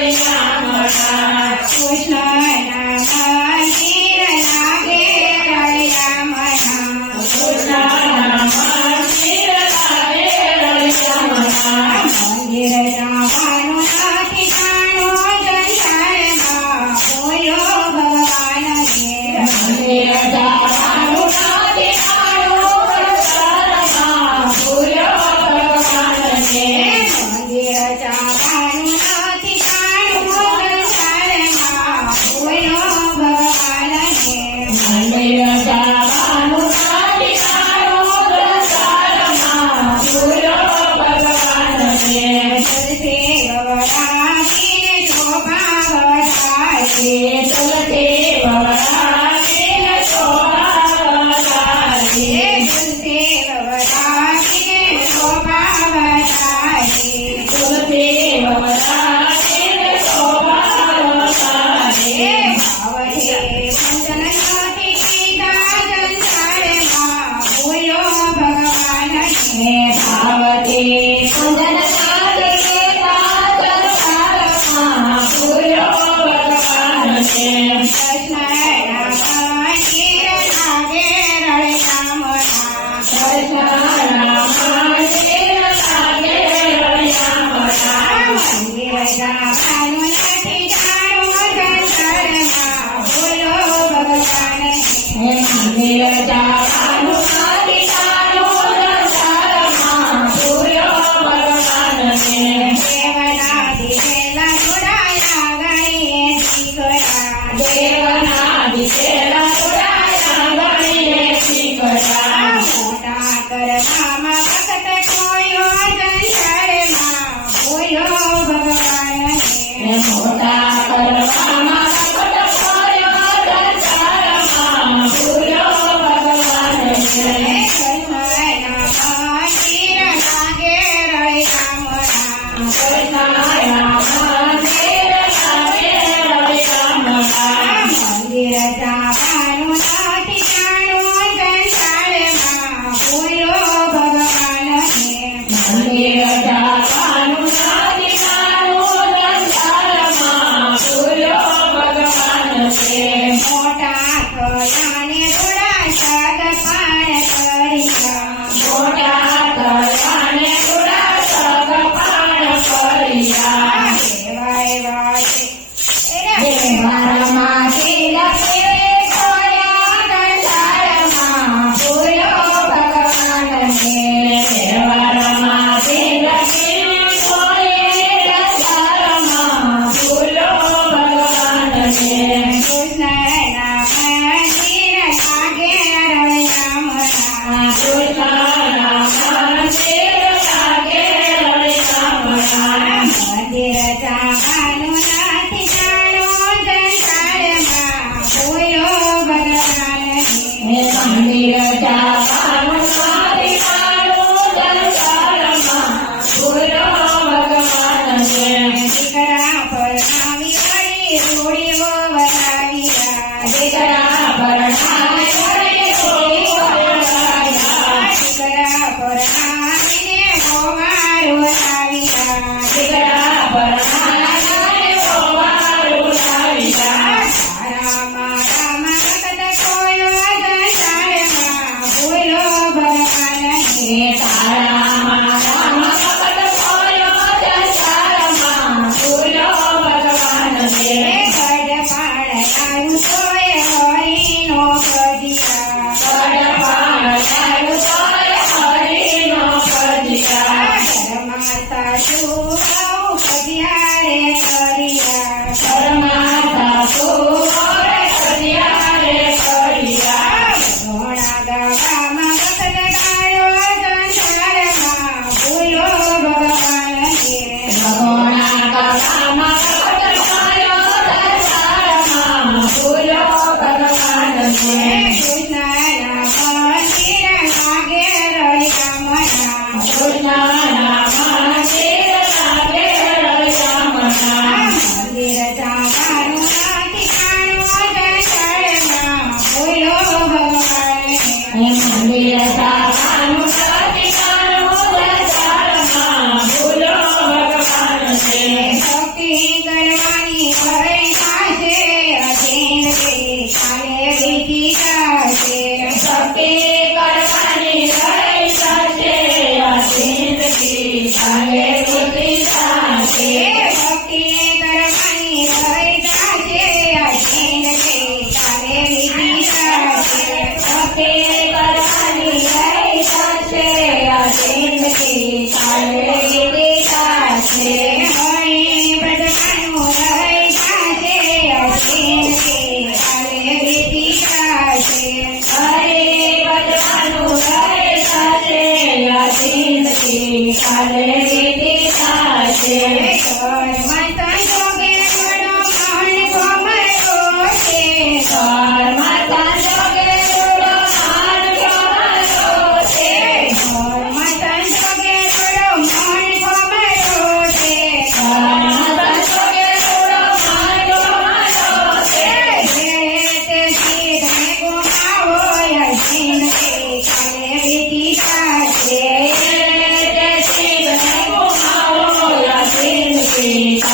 Yeah.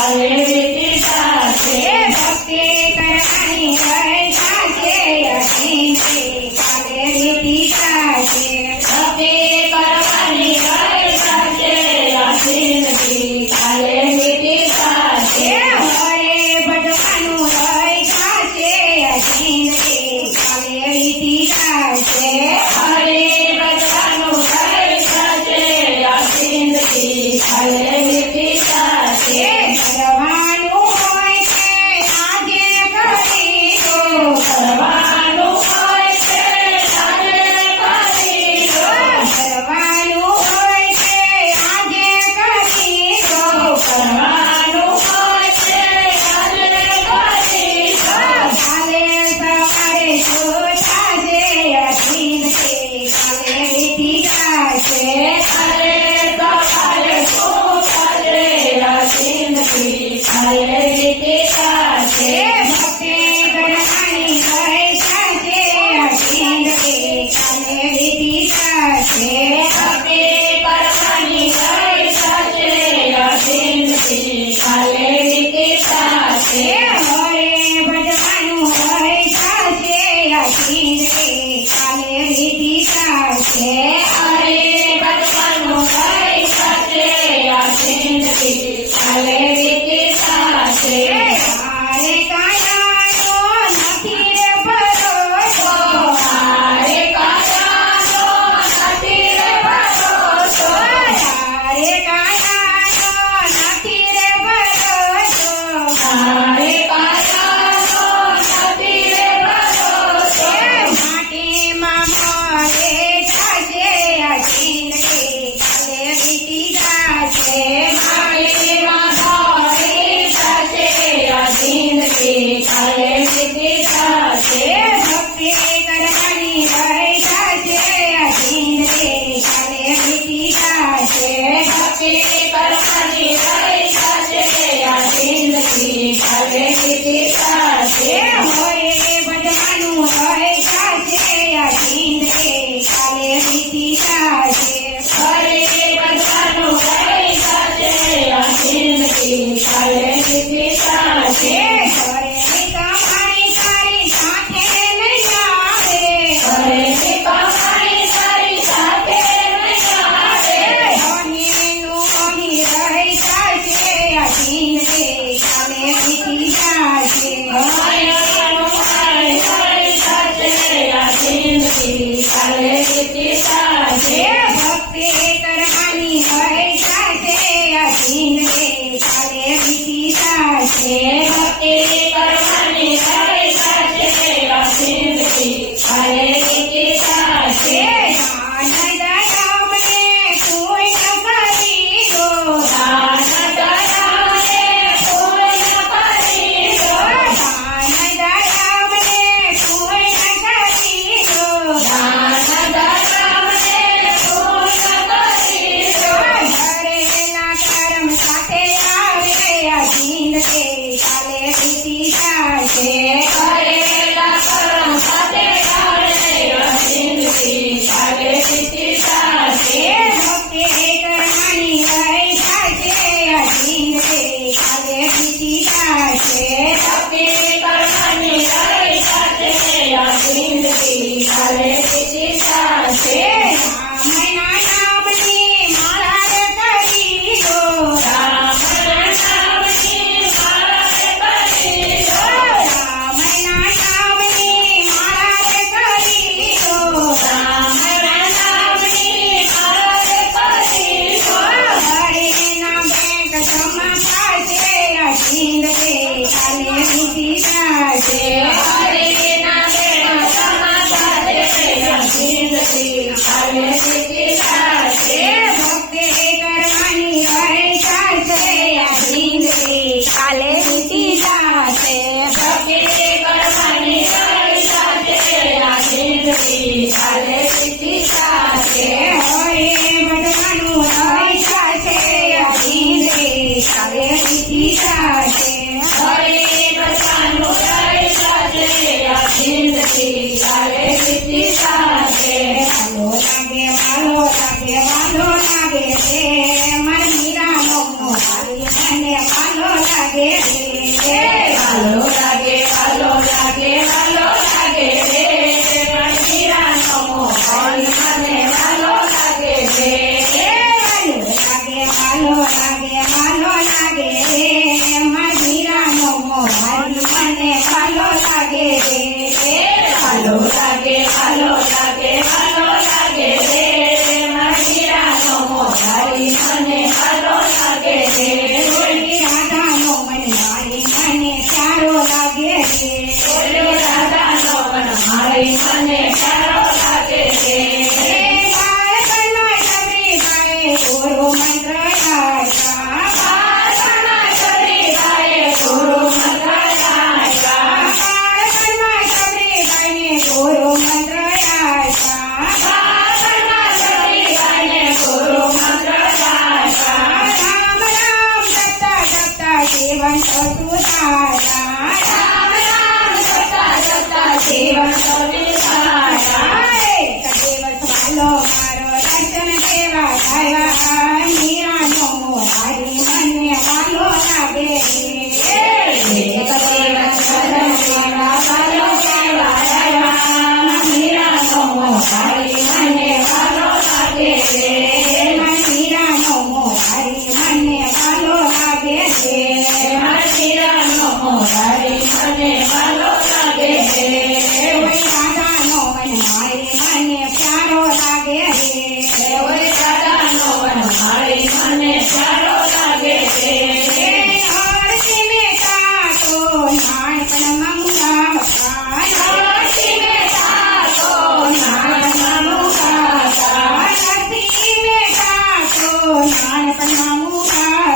કાલે વીતી જાશે. ભક્તિ કરવાની હોય જાશે અચિંતે કાલે વીતી જાશે. ભક્તિ કરવાની હોય જાશે આ જિંદગી કાલે વીતી જાશે. હરે ભજવાનું હોય જાશે અચિંતે કાલે વીતી જાશે. હરે ભજવાનું હોય જાશે આ જિંદગી કાલે વીતી જાશે. કરવાનું હોય છે આજે કરી દો. કરવાનું હોય છે આજે કરી દો. કરવાનું હોય છે આજે કરી દો. કરવાનું હોય છે આજે કરી દો. કાલે સવારે છોટાશે અચિંતે કાલે વીતી જાશે. કાલે સવારે શું થશે આ જિંદગી કાલે વીતી જાશે. ભક્તિ કરવાની હોય જાશે અચિંતે કાલે વીતી જાશે. ભક્તિ કરવાની હોય જાશે આ જિંદગી કાલે વીતી જાશે. હરે ભજવાનું હોય જાશે અચિંતે કાલે વીતી જાશે. હરે ભજવાનું હોય જાશે આ જિંદગી કાલે વીતી જાશે. તારે કાયાનો નથી રે ભરોસો. તારે કાયાનો નથી રે ભરોસો. તારે કાયાનો નથી રે ભરોસો. તારે કાયાનો નથી રે ભરોસો. માટીમાં મળે જાશે અચિંતે કાલે વીતી જાશે. માટીમાં ભળી જાશે આ જિંદગી કાલે વીતી જાશે. ભક્તિ કરવાની હોય જાશે અચિંતે કાલે વીતી જાશે. ભક્તિ કરવાની હોય જાશે આ જિંદગી કાલે વીતી જાશે. હરે ભજવાનું હોય જાશે અચિંતે કાલે વીતી જાશે. હરે ભજવાનું હોય જાશે આ જિંદગી કાલે વીતી જાશે. ઘરે કમાણી તારી સાથે નહીં આવે. ઘરેની કમાણી તારી સાથે નહીં આવે. અહીનું અહીં રહી જાશે અચિંતે કાલે વીતી જાશે. માયાનું માય હોય જાશે આ જિંદગી કાલે વીતી જાશે. ભક્તિ કરવાની હોય જાશે અચિંતે કાલે વીતી જાશે. ભક્તિ કરવાની હોય જાશે આ જિંદગી કાલે વીતી જાશે. દાન દયામને કોઈ ન કરી દો. દાન દયાને કોઈ ન કરી દો. દાન દયામને કોઈ ન કરી દો. દાન દયાને કોઈ ન કરી દો. ઘરેના કર્મ સાથે આવે અચિંતે કાલે વીતી જાશે. કરેલા કર્મ સાથે આવે આ જિંદગી કાલે વીતી જાશે. ભક્તિ કરવાની હોય જાશે અચિંતે કાલે વીતી જાશે. ભક્તિ કરવાની હોય જાશે આ જિંદગી કાલે વીતી જાશે. રામના નામની માળા રે કરી દો. રામના નામની માળા કરી દો. રામના નામની માળા રે કરી દો. રામના નામની માળા કરી દો. હરેના બેંક જમા થશે અચિંતે કાલે લાગે રે વાલો લાગે વાલો લાગે વાલો લાગે રે મારી મીરાનો મોહન મને વાલો લાગે રે વાલો લાગે વાલો લાગે રે મારી મીરાનો મોહન મને વાલો લાગે રે વાલો લાગે વાલો લાગે વાલો લાગે રે મારી મીરાનો મોહન મને વાલો લાગે રે ઓલી રાધાનો મન મારી મને પ્યારો લાગે રે ઓલો રાધાનો મન મારી મને પ્યારો લાગે રે બાળપણમાં સબરી ગાય ગુરુ મંત્ર ગાતા બાળપણમાં સબરી ગાયે ગુરુ મંત્ર ગાયા બાળપણમાં સબરી ગાયને ગુરુ મંત્ર ગાતા બાળપણમાં સબરી ગાયે ગુરુ મંત્ર ગાયા રામ રામ જપતા જપતા જીવન થતું તારા રામ રામ જપતા જપતા જીવન સોની છાયા દિવસ વાલો મારો દર્શન દેવા થયા મીરાનો મોરારી મને વાલો લાગે એક દિવસ ધર્મ સેવા વાલો સેવા રહ્યા મીરાનો મોહારી મને વાલો લાગે રે મીરાનો મોરારી મને વાલો લાગે છે મીરાનો મોહારી મને વાલો લાગે રે રાધાનો મન મારી મને પ્યારો લાગે છે ઓય દાદાનો વન મારી મને પ્યારો લાગે રે આરતી મેં કાતો નાનપણ મંગા આરતી મેં તાકો નાના મુકાતા આરતી મેં કાતો નાનપણ મંગા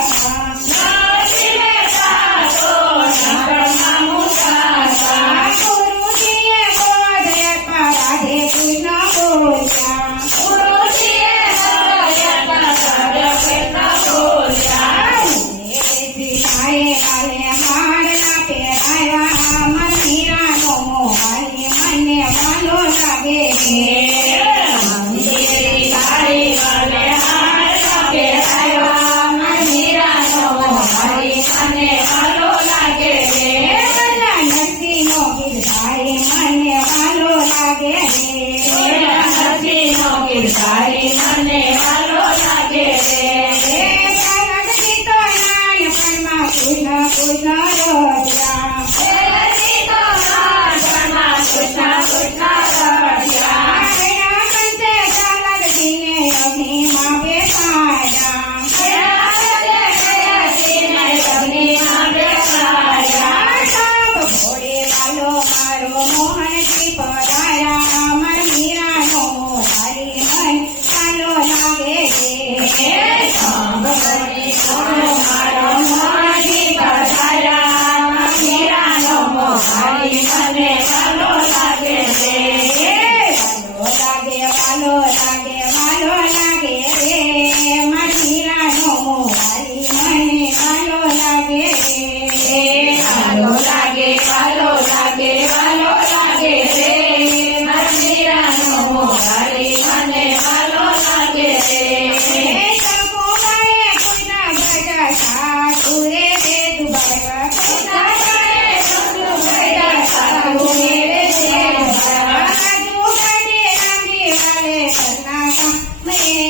આરતી મેં તાકો નાના મુકાતા ગુરુજીએ બોધ્યા રાધે કૃષ્ણ બોલ્યા ગુરુજીએ બોલ્યા સારા કૃષ્ણ બોલ્યા પિતાએ વાલે હારના પહેરાયા મારા મીરાનો મોહારી મને વાલો લાગે મંદિરી ગાડી વાલે હાર લાગે આવ્યા મારી મીરાનો મોહારી મને વાલો લાગે રે બધા નરસિંહનો ગીરધારી મને વાલો લાગે નદીનો ગિરધારી મને વાલો લાગે રે જગતજી તો નાનપણમાં કૃષ્ણ કૃષ્ણ રોજ્યા એલજી તો નાનપણમાં કૃષ્ણ કૃષ્ણ રડ્યા મારા કંસે જગતજીને અગ્નિમાં બેસાડ્યા સાપ ઘોડે વાલો મારો મોહનજી પધાર્યા માર મીરાનો મોરારી મન વાલો લાગે વાલો લાગે વાલો લાગે રે માર મીરાનો મોરારી મને વાલો લાગે સકુબાએ કૃષ્ણ ભજ ઠાકુરે દે દુબારા રાજુ ગડે નાંદી વાલે કરના મેં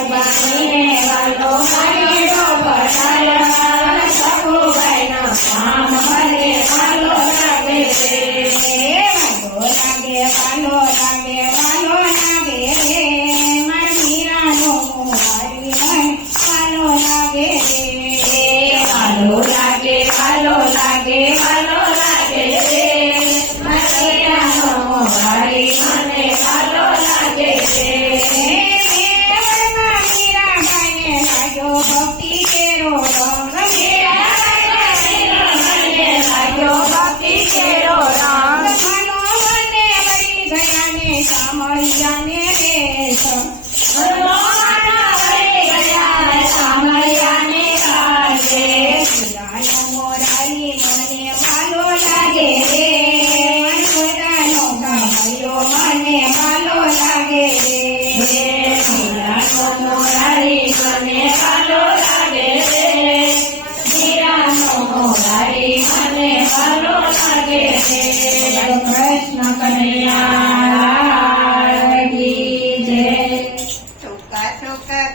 બાજીને મારો ગાડીનો પધાર્યો સકુબાઈનો નામ મને વાલો લાગે વાલો લાગે વાલો લાગે રે માર મીરાનો મોરારી મન વાલો લાગે વાલો લાગે વાલો લાગે વાલો